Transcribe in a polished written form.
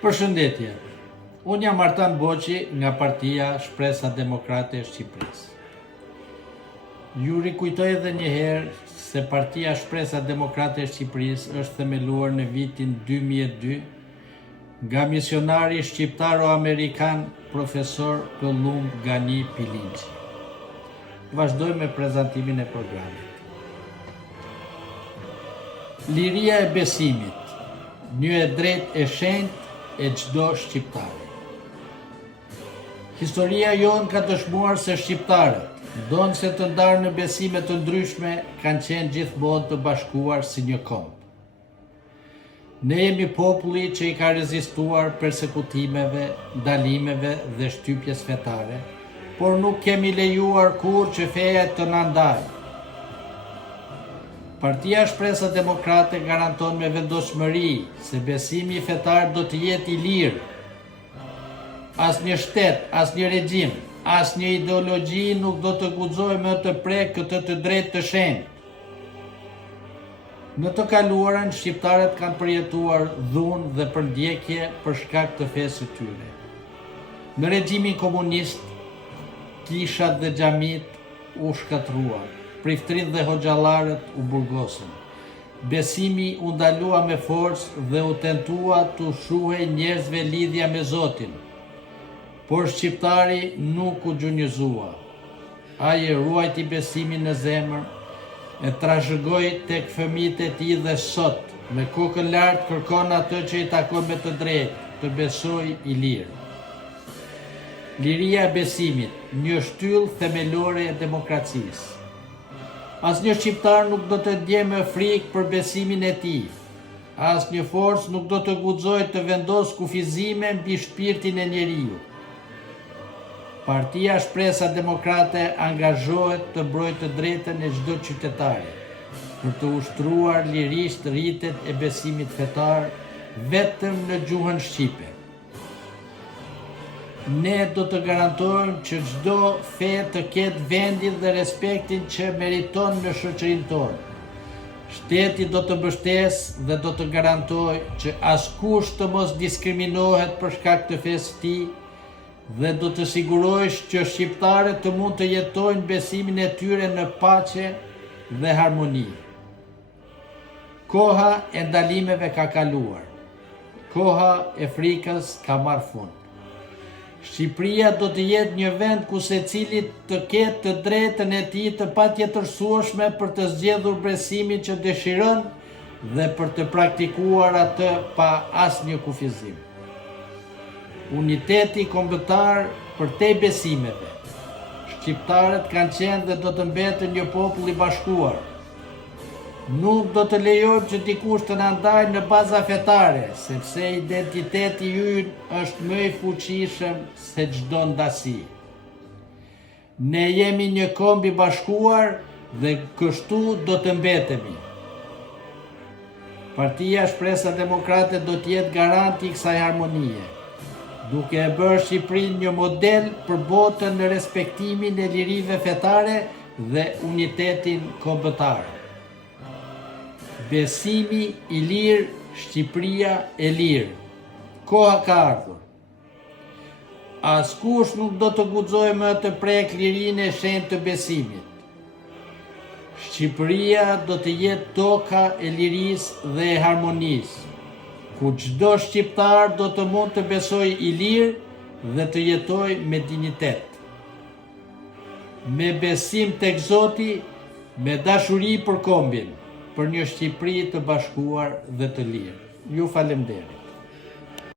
Përshëndetje, unë jam Artan Boqi nga Partia Shpresa Demokrate e Shqipërisë. Ju rikujtoj edhe një herë se Partia Shpresa Demokrate e Shqipërisë është themeluar në vitin 2002 nga misionari shqiptaro-amerikan profesor Pëllumb Gani Pilinçi. Vazhdoj me prezantimin e programit. Liria e besimit, një e drejtë e shenjtë e çdo shqiptari. Historia jonë ka dëshmuar se shqiptarët, donse të ndarë në besime të ndryshme, kanë qenë gjithmonë të bashkuar si një komb. Ne jemi populli që i ka rezistuar persekutimeve, ndalimeve dhe shtypjes fetare, por nuk kemi lejuar kur që feja të na ndajë. Partia Shpresa Demokrate garanton me vendosmëri se besimi fetar do të jetë i lirë. Asnjë shtet, asnjë regjim, asnjë ideologji nuk do të guxojë më të prek këtë të drejtë të shenjtë. Në të kaluarën, shqiptarët kanë përjetuar dhunë dhe përndjekje për shkak të fesë së tyre. Në regjimin komunist, kishat dhe xhamit u shkatruan, priftrit dhe hoxhallarët u burgosën. Besimi u ndalua me forcë dhe u tentua të shuhej njerëzve lidhja me Zotin. Por shqiptari nuk u gjunjëzua. Ai e ruajti besimin në zemër, e trashëgoi tek fëmijët e tij dhe sot, me kokën lart kërkon atë që i takon me të drejtë, të besojë i lirë. Liria e besimit, një shtyllë themelore e demokracisë. Asnjë shqiptar nuk do të ndjejë më frikë për besimin e tij. Asnjë forcë nuk do të guxojë të vendosë kufizime mbi shpirtin e njeriu. Partia Shpresa Demokrate angazhohet të mbrojë të drejtën e çdo qytetari për të ushtruar lirisht rritet e besimit fetar vetëm në gjuhën shqipe. Ne do të garantojmë që çdo fe të ketë vendin dhe respektin që meriton në shoqërinë tonë. Shteti do të mbështesë dhe do të garantojë që askush të mos diskriminohet për shkak të fesë së tij dhe do të sigurojë që shqiptarët të mund të jetojnë besimin e tyre në paqe dhe harmoni. Koha e ndalimeve ka kaluar. Koha e frikës ka marrë fund. Shqipëria do të jetë një vend ku secili të ketë të drejtën e tij të patjetërsueshme për të zgjedhur besimin që dëshiron dhe për të praktikuar atë pa asnjë kufizim. Uniteti kombëtar përtej besimeve. Shqiptarët kanë qenë dhe do të mbeten një popull i bashkuar. Nuk do të lejojmë që dikush të na ndajë në baza fetare, sepse identiteti ynë është më i fuqishëm se çdo ndasi. Ne jemi një komb i bashkuar dhe kështu do të mbetemi. Partia Shpresa Demokrate do të jetë garanti i kësaj harmonie, duke e bërë Shqipërinë një model për botën në respektimin e lirive fetare dhe unitetin kombëtar. Besimi i lirë, Shqipëria e lirë. Koha ka ardhur. Askush nuk do të guxojë më të prek lirinë e shenjtë të besimit. Shqipëria do të jetë toka e lirisë dhe e harmonisë, ku çdo shqiptar do të mund të besojë i lirë dhe të jetojë me dinjitet. Me besim tek Zoti, me dashuri për kombin, për një Shqipëri të bashkuar dhe të lirë. Ju falenderoj.